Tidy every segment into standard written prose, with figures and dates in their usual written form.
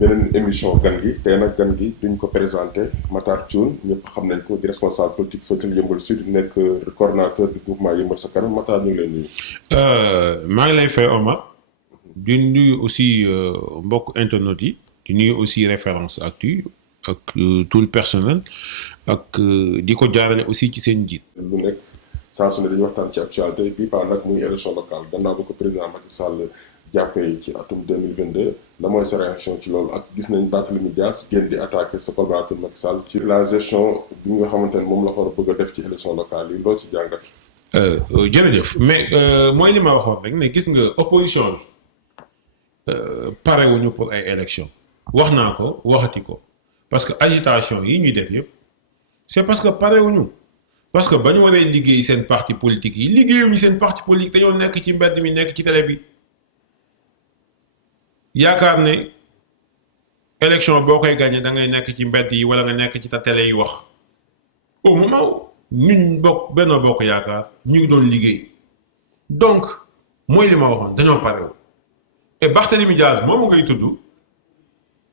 beneen émission gan gi tey nag gan gi duñ ko présenté Matar Thioune ñëpp xam nañ ko di responsable politique Fëtël Yeumbeul Sud nekk coordonnateur du groupement Yeumbeul Sa Kanam Matar ñu ngi lay nuyu. maa ngi lay fay Omar di nuyu aussi mbokk internautes yi di nuyu aussi Référence Actu ak tout le personnel ak di ko jaarale aussi ci seen njiit. lu nekk saa su ne dañuy waxtaan ci actualité bii paa nag muy élection locale gannaaw ba ko président Macky Sall jàppee ci atum 2022 la mooy sa réaction ci loolu ak gis nañ Barthélémy Dias génn di attaqué sa collaborateur Macky Sall ci la gestion bi nga xamante ne moom la war a bëgg a def ci élection locale yi loo ci jàngat. jërëjëf mais mooy li ma waxoon rek ne gis nga opposition bi parewuñu pour ay élection wax naa ko waxati ko parce que agitation yi ñuy def yëpp c'est parce que parewuñu parce que ba ñu waree liggéey seen parti politique yi liggéeyuñu seen parti politique dañoo nekk ci mbedd mi nekk ci télé bi yaakaar ne élection boo koy gagné da ngay nekk ci mbedd yi wala nga nekk ci ta télé yi wax au moment ñun bokk Benno Bokk Yaakaar ñu ngi doon liggéey donc mooy li ma waxoon dañoo parewu et Barthélémy Dias moom ngay tudd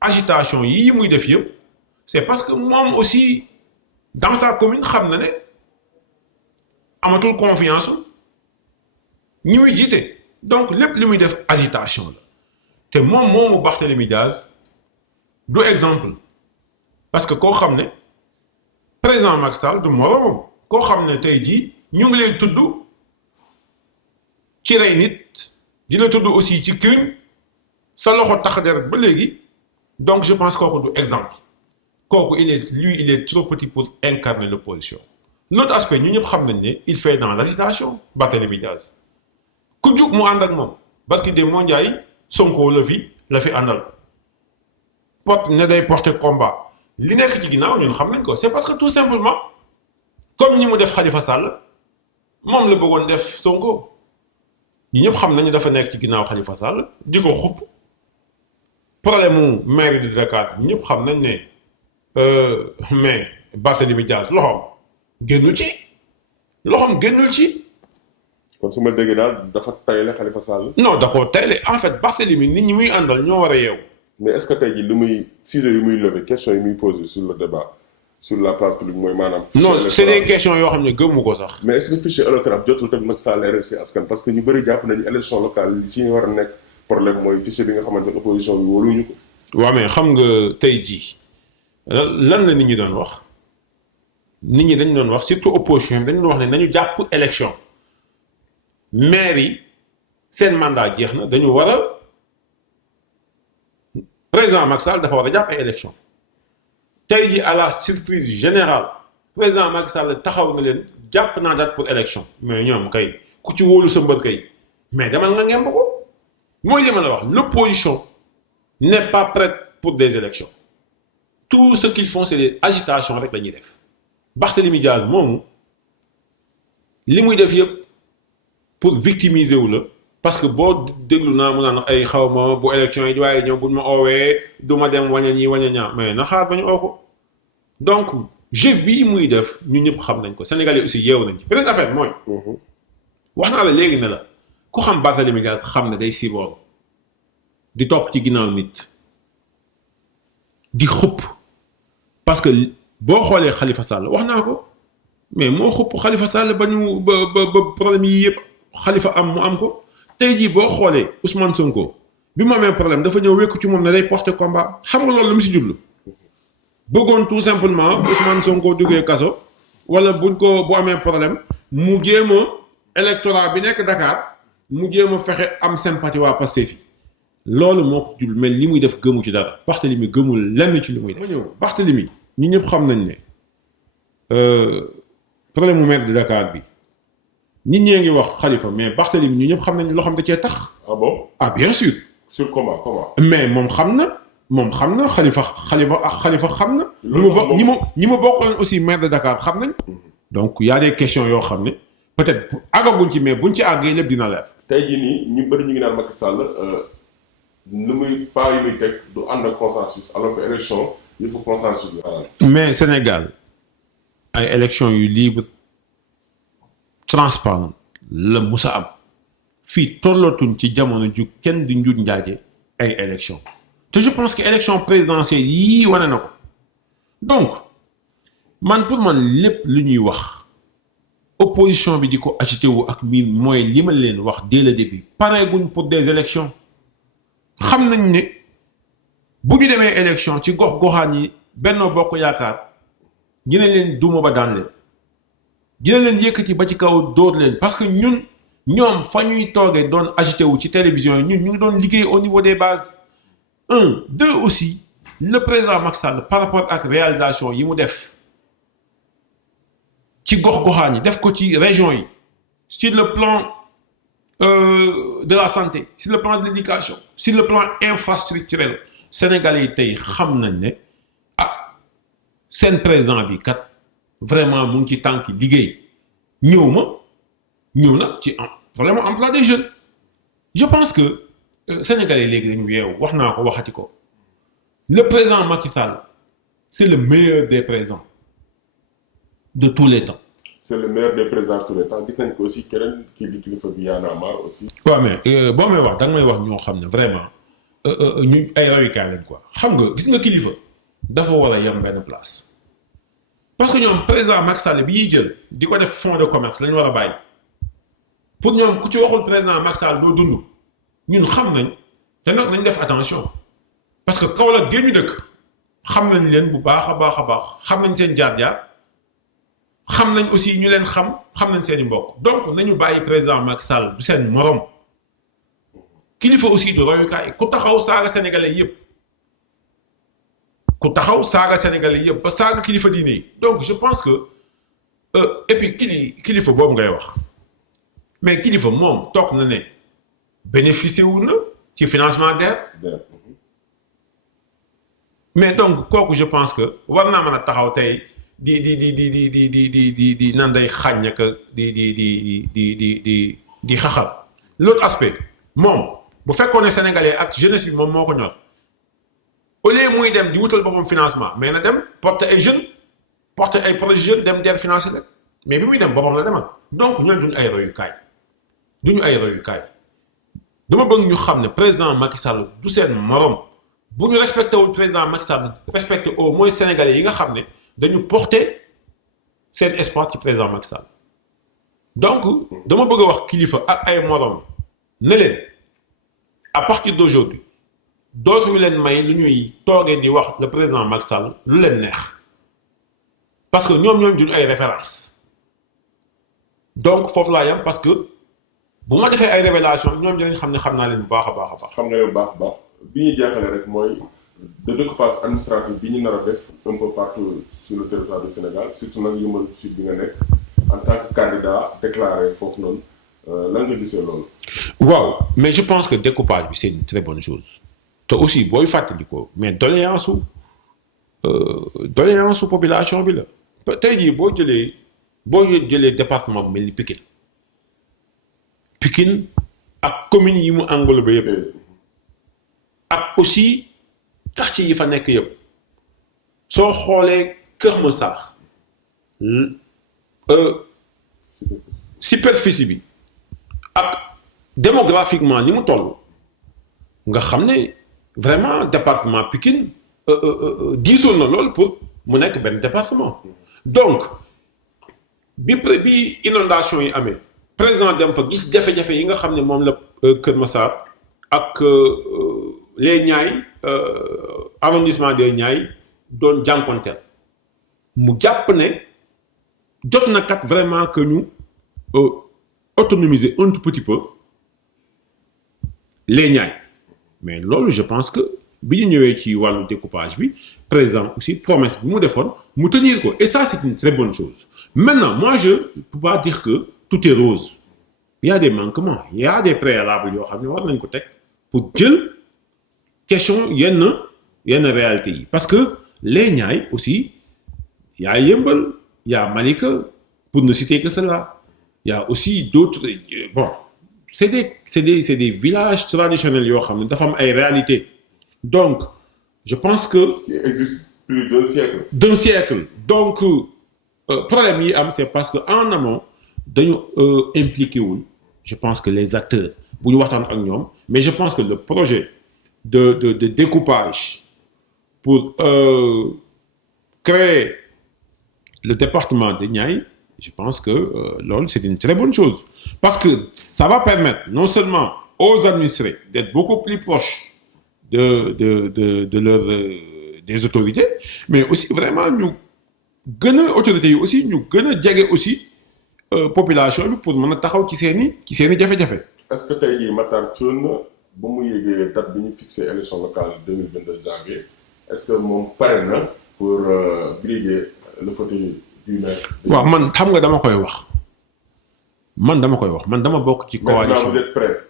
agitation yii muy def yëpp c'est parce que moom aussi dans sa commune xam na ne amatul confiance ñi muy jiite donc lépp li muy def agitation la te moom moomu Barthélémy Dias du exemple parce que koo xam ne président Macky Sall du moroomam koo xam ne tey jii ñu ngi leen tudd ci rey nit dina tudd aussi ci crime sa loxo tax deret ba léegi donc je pense kooku du exemple kooku il est trop petit pour incarner l'opposition. L'autre aspect ñu ñëpp xam nañ ne il fait dans l'agitation Barthélémy Dias ku jug mu ànd ak moom barki de moo njaay Sonko la fi àndal porte ne day porter combat li nekk ci ginnaaw ñun xam nañ ko c'est parce que tout simplement comme ñi mu def Khalifa Sall moom la bëggoon def Sonko ñi ñëpp xam nañu dafa nekk ci ginnaaw Khalifa Sall di ko xupp problème mu maire de Dakar ñëpp xam nañ ne mais Barthélémy Dias loxoom génnul ci. kon su ma déggee daal dafa tayle Khalifa Sall. non da koo tayle en fait Barthélémy nit ñi muy àndal ñoo war a yeewu. mais est-ce que tey jii li muy sujet yi muy lever question yi muy poser sur le débat sur la place publique mooy maanaam. non c'est des questions yoo xam ne gëmmu ko sax. mais est-ce que fichier électoral jotul tamit Macky Sall leeral ci askan parce que ñu bëri jàpp nañu élection locale li si ñu war a nekk problème mooy fichier bi nga xamante ne opposition bi wóoluñu ko. waaw mais xam nga tey jii lan la nit ñi doon wax nit ñi dañu doon wax surtout opposition dañu doon wax ne nañu jàpp élection maire yi seen mandat jeex na dañu war a président Macky Sall dafa war a jàpp ay élection tey jii à la surprise générale président Macky Sall taxaw na leen jàpp naa date pour élection mais ñoom kay ku ci wóolu sa mbër kay mais demal nga ngemb ko mooy li ma la wax l'opposition n'est pas prête pour des élections tout ce qu'ils font c'est des agitations rek la ñuy def Barthélémy Dias moomu li muy def yëpp pour victimiser wu la parce que boo déglu naa mu naan ay xaw ma bu élection yi waaye ñëw buñ ma oowee du ma dem waña ñi waña ñaa mais na xaar ba ñu oo ko donc jeu bii muy def ñu ñëpp xam nañ ko Sénégalais aussi yeewu nañ ci beneen affaire mooy wax naa la léegi ne la ku xam Barthélémy Dias xam ne day siboor di topp ci ginnaaw nit di xupp parce que boo xoolee Khalifa Sall wax naa ko mais moo xupp Khalifa Sall ba ñu ba problème yi yëpp Khalifa am mu am ko tey jii boo xoolee Ousmane Sonko bi mu amee problème dafa ñëw wékku ci moom ne day porter combat xam nga loolu la mu si jublu bëggoon tout simplement Ousmane Sonko duggee kaso wala buñ ko bu amee problème mu jéem a électorat bi nekk Dakar mu jéem a fexe am sympathie waa Pastef yi loolu moo ko jublu mais li muy def gëmu ci dara Barthélémy gëmul lenn ci li muy def. Barthélémy ñu ñëpp xam nañ ne problème mu maire de Dakar bi nit ñee ngi wax Khalifa mais Barthélémy ñu ñëpp xam nañ loo xam da cee tax. ah bon ah bien sûr. sur comment mais moom xam na Khalifa xam na. ñi ma bokkaloon aussi maire de Dakar xam nañ. donc y a des questions yoo xam ne peut-être àggaguñ ci mais buñ ci àggee lépp dina leer. tey jii nii ñu bëri ñu ngi naan Macky Sall lu muy pas yu muy teg du ànd ak consensus alors que élection il faut consensus bi. mais Sénégal ay élections yu libre transparent la musa am fii tollootuñ ci jamono ju kenn di njuuj njaaje ay élections te je pense que élection présidentielle yii wane na ko donc man pour man lépp lu ñuy wax opposition bi di ko agité wu ak miin mooy li ma leen wax dès le début pareeguñ pour des élections xam nañ ne bu ñu demee élection ci gox-goxaan yi Benno Bokk Yaakaar dina leen duma ba daan leen dina leen yëkkati ba ci kaw dóor leen parce que ñoom fa ñuy toogee doon agité wu ci télévision yi ñun ñu ngi doon liggéey au niveau des bases un deux aussi le président Macky Sall par rapport ak réalisation yi mu def ci gox-goxaan yi def ko ci région yi sur le plan de la santé sur le plan de l'éducation sur le plan infrastructurel sénégalais yi tey xam nañ ne seen président bi kat vraiment mu ngi ci tànk liggéey ñëw nag ci vraiment emploi des jeunes je pense que sénégalais léegi dañu yeewu wax naa ko waxati ko le président Macky Sall c'est le meilleur des présidents de tous les temps. c'est le meilleur des présidents de tous les temps gis nañ ko aussi keneen kii di kilifa bi Y'en a marre aussi. waaw mais boo may wax da nga may wax ñoo xam ne vraiment ñu ay royukaay lañ quoi xam nga gis nga kilifa dafa war a yem benn place parce que ñoom président Macky Sall bi ñuy jël di ko def fonds de commerce lañu war a bàyyi pour ñoom ku ci waxul président Macky Sall doo dund ñun xam nañ te nag nañ def attention parce que Kaolack géej ñu dëkk xam nañ leen bu baax a baax a baax xam nañ seen jaar-jaar xam nañ aussi ñu leen xam nañ seen i mbokk donc nañu bàyyi président Macky Sall du seen morom kilifa aussi du royukaay ku taxaw saaga sénégalais yëpp ba saaga kilifa diine yi donc je pense que et puis kilifa boobu ngay wax mais kilifa moom toog na ne bénéficié wu na ci financement DER mais donc kooku je pense que war naa mën a taxaw tey di nan day xàññ ak di xaxal l'autre aspect moom bu fekkoon ne sénégalais ak jeunesse bi moom moo ko ñor au lieu muy dem di wutal boppam financement mais na dem porter ay jeunes porter ay projets jeunes dem DER financé leen mais bi muy dem boppam la demal donc ñooñu duñu ay royukaay dama bëgg ñu xam ne président Macky Sall du seen morom bu ñu respecté wul président Macky Sall respecté au moins sénégalais yi nga xam ne dañu porter seen espoir ci président Macky Sall donc dama bëgg a wax kilifa ak ay morom ne leen à partir d'aujourd'hui dootuñu leen may lu ñuy toogee di wax le président Macky Sall lu leen neex parce que ñoom duñu ay référence donc foofu laa yam parce que bu ma defee ay révélation ñoom dinañ xam ne xam naa leen bu baax a baax a baax. xam nga yow baax a baax bi ñuy jeexalee rek mooy de découpage administratif bi ñu nar a def un peu partout sur le territoire du Sénégal surtout nag Yeumbeul Sud bi nga nekk en tant que candidat déclaré foofu noonu lan nga gisee loolu. waaw mais je pense que découpage bi c'est une très bonne chose te aussi booy fàttali ko mais doléance su population bi la tey jii boo jëlee département bu mel ni Pikine ak communes yi mu englobé yëpp ak aussi quartier yi fa nekk yëpp soo xoolee Kër Massar superficie bi ak démographiquement ni mu toll nga xam ne vraiment département Pikine diisoon na lool pour mu nekk benn département donc bi inondation yi amee président dem fa gis jafe-jafe yi nga xam ne moom la Kër Massar ak les Niayes arrondissement des Niayes doon jànkonteel mu jàpp ne jot na kat vraiment que ñu autonomiser un tout petit peu les Niayes mais loolu je pense que bi ñu ñëwee ci wàllu découpage bi président aussi promesse bi mu defoon mu tenir ko et ça c'est une très bonne chose maintenant moi je peux pas dire que tout est rose il y a des manquements il y a des préalables yoo xam ne war nañ ko teg pour jël question yenn réalités yi parce que les Niayes aussi il y a Yeumbeul il y a Malika pour ne citer que cela il y a aussi d'autres bon c'est des villages traditionnels yoo xam ne dafa am ay réalités donc je pense que qui existe plus d'un siècle donc problème yi am c'est parce que en amont dañu impliqué wul je pense que les acteurs bu ñu waxtaan ak ñoom mais je pense que le projet de découpage pour créer le département de Niayes, je pense que lol, c'est une très bonne chose. Parce que ça va permettre non seulement aux administrés d'être beaucoup plus proches des autorités, mais aussi vraiment nous gagner autorités aussi, nous gagner aussi population pour mën a taxaw ci seeni jafe-jafe. est-ce que tey jii Matar Thioune ba mu yéegee date bi ñu fixé élection locale 2022 janvier est-ce que moom pare na pour briguer le fauteuil du maire. waaw man xam nga dama koy wax man dama bokk ci coalition. Vous êtes prêt?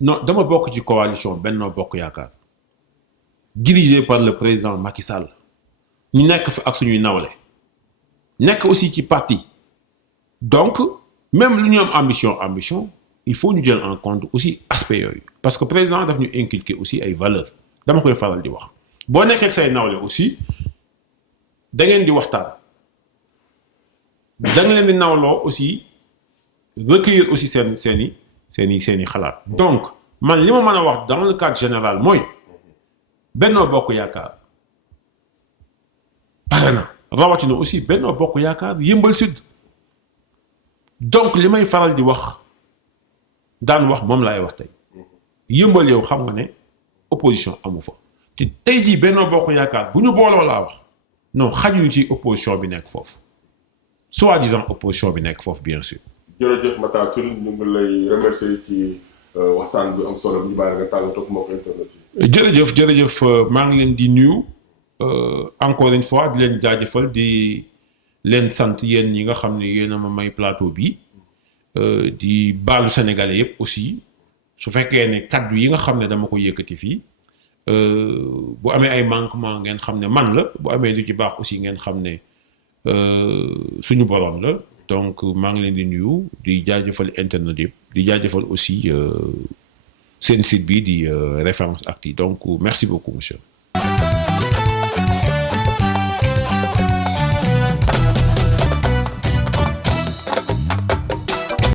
Non, dama bokk ci coalition Benno Bokk Yaakaar dirigé par le président Macky Sall ñu nekk fi ak suñuy nawle nekk aussi ci parti. Donc, même lu ñu am ambition, il faut ñu jël en compte aussi aspect yooyu parce que président daf ñu inculquer aussi ay valeurs dama koy faral di wax boo nekkee say nawle aussi da ngeen di waxtaan da nga leen di nawloo aussi recueillir aussi seeni xalaat. Donc man li ma mën a wax dans le cadre général mooy Benno Bokk Yaakaar pare na rawatina aussi Benno Bokk Yaakaar Yeumbeul Sud. Donc li may faral di wax daan wax moom laay wax tey Yeumbeul yow xam nga ne opposition amu fa te tey jii Benno Bokk Yaakaar bu ñu booloo laa wax non xajuñu ci opposition bi nekk foofu soi-disant opposition bi nekk foofu bien sûr. jërëjëf Matar Thioune ñu ngi lay remercier ci waxtaan bi am solo ñu bàyyi nga tàggatoo ak mbokku internet yi. jërëjëf maa ngi leen di nuyu encore une fois di leen jaajëfal di leen sant yéen ñi nga xam ne yéen a ma may plateau bi di baalu sénégalais yëpp aussi su fekkee ne kaddu yi nga xam ne dama ko yëkkati fii bu amee ay manquement ngeen xam ne man la bu amee lu ci baax aussi ngeen xam ne suñu borom la donc maa ngi leen di nuyu di jaajëfal internet yëpp di jaajëfal aussi seen site bi di Référence Actu donc merci beaucoup monsieur.